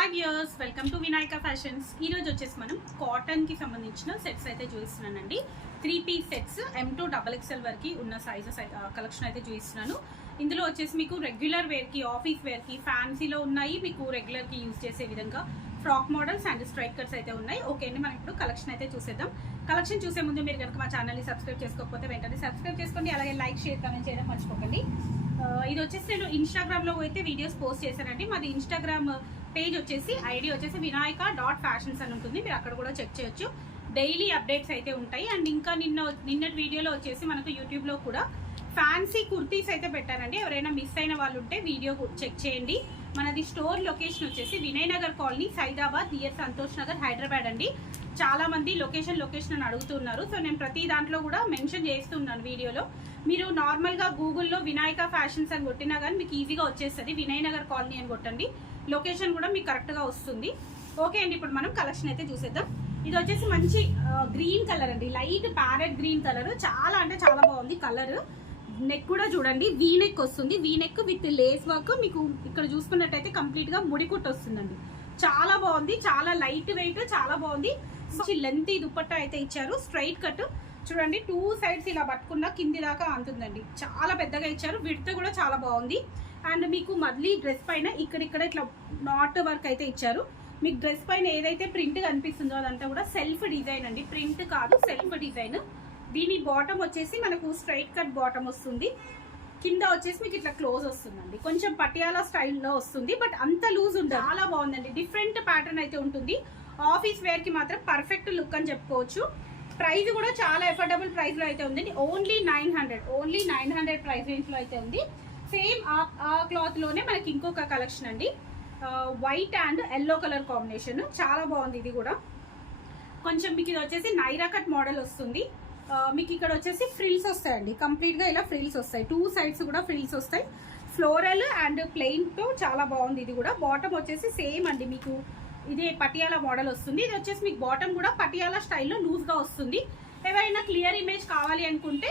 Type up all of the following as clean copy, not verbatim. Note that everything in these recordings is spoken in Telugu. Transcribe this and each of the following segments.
Hi viewers, welcome to Vinayaka fashions. ఈరోజు వచ్చేసి మనం కాటన్కి సంబంధించిన సెట్స్ అయితే చూపిస్తున్నానండి. 3 పీస్ సెట్స్ M2 XXL వరకు ఉన్న సైజెస్ కలెక్షన్ అయితే చూపిస్తున్నాను. ఇందులో వచ్చేసి మీకు రెగ్యులర్ వేర్కి, ఆఫీస్ వేర్కి, ఫ్యాన్సీలో ఉన్నాయి. మీకు రెగ్యులర్కి యూజ్ చేసే విధంగా frock models and strike cuts అయితే ఉన్నాయి. ఓకే అండి, మనం ఇప్పుడు కలెక్షన్ అయితే చూసేద్దాం. కలెక్షన్ చూసే ముందు మీరు కనుక మా ఛానల్ని సబ్స్క్రైబ్ చేసుకోకపోతే వెంటనే సబ్స్క్రైబ్ చేసుకోండి. అలాగే లైక్, షేర్, కామెంట్ చేయడం మర్చిపోకండి. ఇది వచ్చేసి నేను ఇన్స్టాగ్రామ్లో అయితే వీడియోస్ పోస్ట్ చేశానండి. మాది ఇన్స్టాగ్రామ్ పేజ్ వచ్చేసి ఐడి వచ్చేసి vinayaka.fashions అని ఉంటుంది. మీరు అక్కడ కూడా చెక్ చేయొచ్చు. డైలీ అప్డేట్స్ అయితే ఉంటాయి. అండ్ ఇంకా నిన్నటి వీడియోలో వచ్చేసి మనకు యూట్యూబ్లో కూడా ఫ్యాన్సీ కుర్తీస్ అయితే పెట్టానండి. ఎవరైనా మిస్ అయిన వాళ్ళు ఉంటే వీడియో చెక్ చేయండి. మనది స్టోర్ లొకేషన్ వచ్చేసి వినయ్ నగర్ కాలనీ, సైదాబాద్, నియర్ సంతోష్ నగర్, హైదరాబాద్ అండి. చాలా మంది లొకేషన్ అని అడుగుతున్నారు. సో నేను ప్రతి దాంట్లో కూడా మెన్షన్ చేస్తున్నాను వీడియోలో. మీరు నార్మల్గా గూగుల్లో వినాయక ఫ్యాషన్స్ అని కొట్టినా కానీ మీకు ఈజీగా వచ్చేస్తుంది. వినయ్ నగర్ కాలనీ అని కొట్టండి, లొకేషన్ కూడా మీకు కరెక్ట్గా వస్తుంది. ఓకే అండి, ఇప్పుడు మనం కలెక్షన్ అయితే చూసేద్దాం. ఇది వచ్చేసి మంచి గ్రీన్ కలర్ అండి, లైట్ ప్యారెట్ గ్రీన్ కలర్. చాలా అంటే చాలా బాగుంది కలర్. నెక్ కూడా చూడండి, వీ నెక్ వస్తుంది. V neck with lace work. మీకు ఇక్కడ చూసుకున్నట్టయితే కంప్లీట్ గా ముడికుట్టు వస్తుందండి. చాలా బాగుంది, చాలా లైట్ వెయిట్, చాలా బాగుంది. లెంత్ దుపట్టా అయితే ఇచ్చారు. స్ట్రైట్ కట్ చూడండి, 2 సైడ్స్ ఇలా పట్టుకున్న కింది దాకా అంతుందండి. చాలా పెద్దగా ఇచ్చారు. విడ్త్ కూడా చాలా బాగుంది. అండ్ మీకు మళ్ళీ డ్రెస్ పైన ఇక్కడ ఇట్లా నాట్ వర్క్ అయితే ఇచ్చారు. మీకు డ్రెస్ పైన ఏదైతే ప్రింట్ కనిపిస్తుందో అదంతా కూడా సెల్ఫ్ డిజైన్ అండి, ప్రింట్ కాదు, సెల్ఫ్ డిజైన్. దీని బాటమ్ వచ్చేసి మనకు స్ట్రైట్ కట్ బాటమ్ వస్తుంది. కింద వచ్చేసి మీకు ఇట్లా క్లోజ్ వస్తుందండి. కొంచెం పటియాలా స్టైల్లో వస్తుంది, బట్ అంత లూజ్ ఉంది. చాలా బాగుందండి, డిఫరెంట్ ప్యాటర్న్ అయితే ఉంటుంది. ఆఫీస్ వేర్ కి మాత్రం పర్ఫెక్ట్ లుక్ అని చెప్పుకోవచ్చు. ప్రైస్ కూడా చాలా ఎఫోర్డబుల్ ప్రైస్ లో అయితే ఉంది. ఓన్లీ 900 ప్రైస్ రేంజ్ లో అయితే ఉంది. సేమ్ ఆ క్లాత్ లోనే మనకి ఇంకొక కలెక్షన్ అండి, white and yellow colour combination. చాలా బాగుంది. ఇది కూడా కొంచెం మీకు ఇది వచ్చేసి నైరా కట్ మోడల్ వస్తుంది. మీకు ఇక్కడ వచ్చేసి ఫ్రిల్స్ వస్తాయండి. కంప్లీట్ గా ఇలా ఫ్రిల్స్ వస్తాయి. 2 సైడ్స్ కూడా ఫ్రిల్స్ వస్తాయి. ఫ్లోరల్ అండ్ ప్లెయిన్ తో చాలా బాగుంది. ఇది కూడా బాటమ్ వచ్చేసి సేమ్ అండి, మీకు ఇదే పటియాలా మోడల్ వస్తుంది. ఇది వచ్చేసి మీకు బాటమ్ కూడా పటియాలా స్టైల్లో లూజ్ గా వస్తుంది. ఎవరైనా క్లియర్ ఇమేజ్ కావాలి అనుకుంటే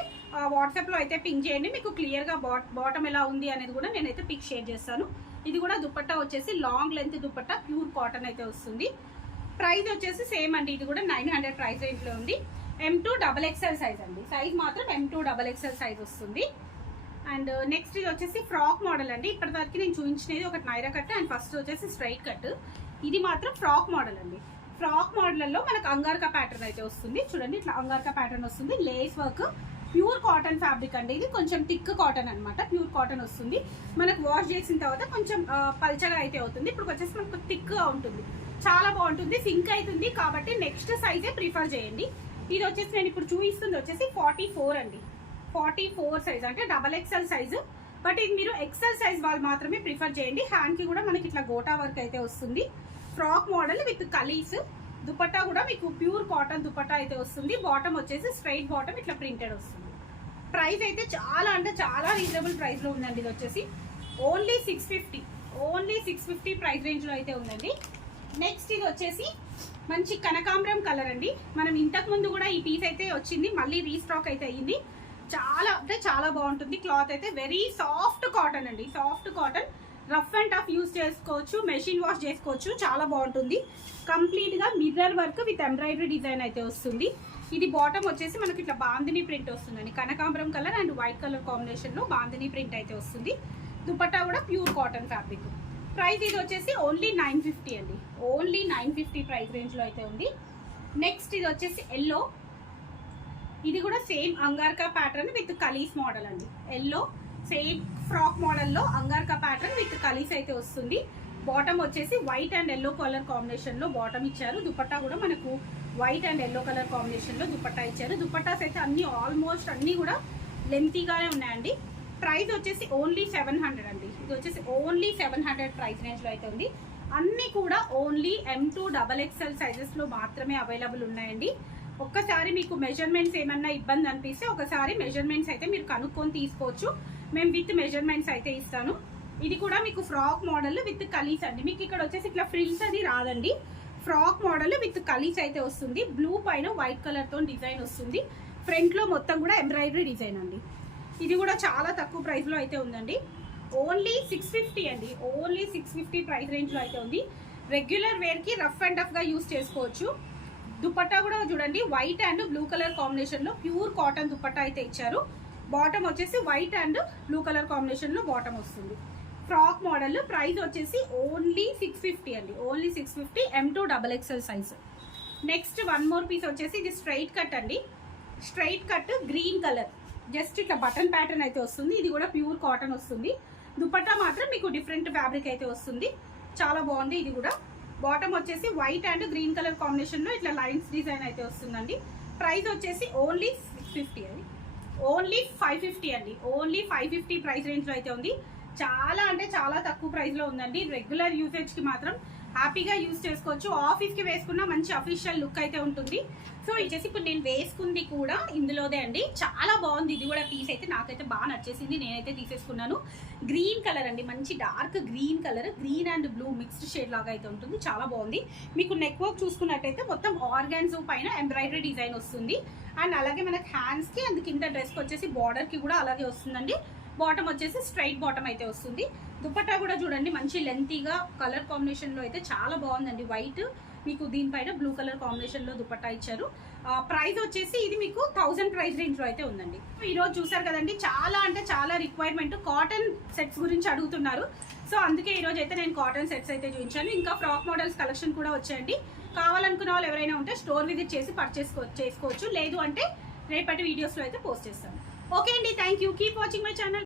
వాట్సాప్ లో అయితే పింక్ చేయండి. మీకు క్లియర్ గా బాటమ్ ఎలా ఉంది అనేది కూడా నేనైతే పిక్ షేర్ చేస్తాను. ఇది కూడా దుపట్టా వచ్చేసి long length dupatta, pure cotton అయితే వస్తుంది. ప్రైస్ వచ్చేసి సేమ్ అండి, ఇది కూడా 900 ప్రైస్ రేంజ్ లో ఉంది. M2 XXL సైజ్ అండి. సైజ్ మాత్రం M2 XXL సైజ్ వస్తుంది. అండ్ నెక్స్ట్ ఇది వచ్చేసి ఫ్రాక్ మోడల్ అండి. ఇప్పటివరకు నేను చూపించినది ఒకటి నైరా కట్ అండ్ ఫస్ట్ వచ్చేసి స్ట్రైట్ కట్. ఇది మాత్రం ఫ్రాక్ మోడల్ అండి. ఫ్రాక్ మోడల్లో మనకు అంగార్కా ప్యాటర్న్ అయితే వస్తుంది. చూడండి, ఇట్లా అంగార్కా ప్యాటర్న్ వస్తుంది. Lace work, pure cotton fabric అండి. ఇది కొంచెం థిక్ కాటన్ అనమాట, ప్యూర్ కాటన్ వస్తుంది. మనకు వాష్ చేసిన తర్వాత కొంచెం పల్చగా అయితే అవుతుంది. ఇప్పుడు వచ్చేసి మనకు థిక్ గా ఉంటుంది, చాలా బాగుంటుంది. సింక్ అవుతుంది కాబట్టి నెక్స్ట్ సైజే ప్రిఫర్ చేయండి. ఇది వచ్చేసి నేను ఇప్పుడు చూపిస్తుంది వచ్చేసి 44 అండి. 44 సైజ్ అంటే XXL సైజు. బట్ ఇది మీరు ఎక్సెల్ సైజ్ వాళ్ళు మాత్రమే ప్రిఫర్ చేయండి. హ్యాండ్ కి కూడా మనకి ఇట్లా గోటా వర్క్ అయితే వస్తుంది. ఫ్రాక్ మోడల్ విత్ కలీస్. దుపట్టా కూడా మీకు ప్యూర్ కాటన్ దుపట్టా అయితే వస్తుంది. బాటమ్ వచ్చేసి స్ట్రైట్ బాటమ్ ఇట్లా ప్రింటెడ్ వస్తుంది. ప్రైస్ అయితే చాలా అంటే చాలా రీజనబుల్ ప్రైస్ లో ఉందండి. ఇది వచ్చేసి ఓన్లీ 650 ప్రైస్ రేంజ్ లో అయితే ఉందండి. నెక్స్ట్ ఇది వచ్చేసి మంచి కనకాంబరం కలర్ అండి. మనం ఇంతకు ముందు కూడా ఈ పీస్ అయితే వచ్చింది, మళ్ళీ రీస్టాక్ అయితే అయ్యింది. చాలా అంటే చాలా బాగుంటుంది. క్లాత్ అయితే వెరీ సాఫ్ట్ కాటన్ అండి, soft cotton. Rough and tough use చేసుకోవచ్చు, మెషిన్ వాష్ చేసుకోవచ్చు. చాలా బాగుంటుంది. కంప్లీట్ గా mirror work with embroidery design అయితే వస్తుంది. ఇది బాటమ్ వచ్చేసి మనకి ఇట్లా బాందిని ప్రింట్ వస్తుందండి. కనకాంబరం colour and white colour combination లో బాందిని ప్రింట్ అయితే వస్తుంది. దుపట్టా కూడా ప్యూర్ కాటన్ ఫ్యాబ్రిక్. ప్రైస్ ఇది వచ్చేసి ఓన్లీ 950 అండి. ఓన్లీ 950 ప్రైస్ రేంజ్ లో అయితే ఉంది. నెక్స్ట్ ఇది వచ్చేసి ఎల్లో. ఇది కూడా సేమ్ అంగార్కా ప్యాటర్న్ విత్ కలీస్ మోడల్ అండి. ఎల్లో సేమ్ ఫ్రాక్ మోడల్లో అంగార్కా ప్యాటర్న్ విత్ కలీస్ అయితే వస్తుంది. బాటమ్ వచ్చేసి white and yellow colour combination లో బాటమ్ ఇచ్చారు. దుపట్టా కూడా మనకు white and yellow colour combination లో దుపట్టా ఇచ్చారు. దుపట్టాస్ అయితే అన్ని ఆల్మోస్ట్ అన్ని కూడా లెంతీగానే ఉన్నాయండి. ప్రైస్ వచ్చేసి ఓన్లీ 700 అండి. ఇది వచ్చేసి ఓన్లీ 700 ప్రైస్ రేంజ్ లో అయితే ఉంది. అన్ని కూడా ఓన్లీ M2 XXL సైజెస్ లో మాత్రమే అవైలబుల్ ఉన్నాయండి. ఒక్కసారి మీకు మెజర్మెంట్స్ ఏమన్నా ఇబ్బంది అనిపిస్తే ఒకసారి మెజర్మెంట్స్ అయితే మీరు కనుక్కొని తీసుకోవచ్చు. మేము విత్ మెజర్మెంట్స్ అయితే ఇస్తాను. ఇది కూడా మీకు ఫ్రాక్ మోడల్ విత్ కలీస్ అండి. మీకు ఇక్కడ వచ్చేసి ఇట్లా ఫ్రిల్స్ అది రాదండి. ఫ్రాక్ మోడల్ విత్ కలీస్ అయితే వస్తుంది. బ్లూ పైన వైట్ కలర్ తో డిజైన్ వస్తుంది. ఫ్రంట్ లో మొత్తం కూడా ఎంబ్రాయిడరీ డిజైన్ అండి. ఇది కూడా చాలా తక్కువ ప్రైస్ లో అయితే ఉందండి. ఓన్లీ 650 అండి. ఓన్లీ 650 ప్రైస్ రేంజ్ లో అయితే ఉంది. రెగ్యులర్ వేర్కి రఫ్ అండ్ టఫ్గా యూస్ చేసుకోవచ్చు. దుపట్టా కూడా చూడండి వైట్ అండ్ బ్లూ కలర్ కాంబినేషన్లో ప్యూర్ కాటన్ దుపట్టా అయితే ఇచ్చారు. బాటమ్ వచ్చేసి వైట్ అండ్ బ్లూ కలర్ కాంబినేషన్లో బాటమ్ వస్తుంది. ఫ్రాక్ మోడల్, ప్రైస్ వచ్చేసి ఓన్లీ 650 అండి, only 650 M2 XXL size. Next one more piece వచ్చేసి ఇది స్ట్రైట్ కట్ అండి. Straight cut green colour, just ఇట్లా బటన్ ప్యాటర్న్ అయితే వస్తుంది. ఇది కూడా ప్యూర్ కాటన్ వస్తుంది. దుపట్టా మాత్రం మీకు డిఫరెంట్ ఫ్యాబ్రిక్ అయితే వస్తుంది, చాలా బాగుంది. ఇది కూడా బాటమ్ వచ్చేసి వైట్ అండ్ గ్రీన్ కలర్ కాంబినేషన్లో ఇట్లా లైన్స్ డిజైన్ అయితే వస్తుందండి. ప్రైస్ వచ్చేసి ఓన్లీ 650 అండి, ఓన్లీ 550 అండి, ఓన్లీ 550 ప్రైస్ రేంజ్లో అయితే ఉంది. చాలా అంటే చాలా తక్కువ ప్రైస్లో ఉందండి. రెగ్యులర్ యూసేజ్కి మాత్రం హ్యాపీగా యూజ్ చేసుకోవచ్చు. ఆఫీస్కి వేసుకున్న మంచి అఫీషియల్ లుక్ అయితే ఉంటుంది. సో వచ్చేసి ఇప్పుడు నేను వేసుకుంది కూడా ఇందులోదే అండి, చాలా బాగుంది. ఇది కూడా పీస్ అయితే నాకైతే బాగా నచ్చేసింది, నేనైతే తీసేసుకున్నాను. గ్రీన్ కలర్ అండి, మంచి dark green colour, green and blue mixed shade లాగా అయితే ఉంటుంది, చాలా బాగుంది. మీకు నెక్ వర్క్ చూసుకున్నట్టయితే మొత్తం ఆర్గాన్జో పైన ఎంబ్రాయిడరీ డిజైన్ వస్తుంది. అండ్ అలాగే మనకి హ్యాండ్స్కి అండ్ కింద డ్రెస్కి వచ్చేసి బార్డర్కి కూడా అలాగే వస్తుందండి. బాటమ్ వచ్చేసి స్ట్రైట్ బాటమ్ అయితే వస్తుంది. దుపట్టా కూడా చూడండి మంచి లెంతీగా కలర్ కాంబినేషన్లో అయితే చాలా బాగుందండి. వైట్ మీకు దీనిపైన బ్లూ కలర్ కాంబినేషన్లో దుపట్టా ఇచ్చారు. ప్రైస్ వచ్చేసి ఇది మీకు 1000 ప్రైస్ రేంజ్లో అయితే ఉందండి. ఈరోజు చూసారు కదండి, చాలా అంటే చాలా రిక్వైర్మెంట్ కాటన్ సెట్స్ గురించి అడుగుతున్నారు. సో అందుకే ఈరోజు అయితే నేను కాటన్ సెట్స్ అయితే చూపించాను. ఇంకా ఫ్రాక్ మోడల్స్ కలెక్షన్ కూడా వచ్చాయండి. కావాలనుకున్న వాళ్ళు ఎవరైనా ఉంటే స్టోర్ విజిట్ చేసి పర్చేస్ చేసుకోవచ్చు, లేదు అంటే రేపటి వీడియోస్లో అయితే పోస్ట్ చేస్తాను. ఓకే అండి, thank you, keep watching my channel.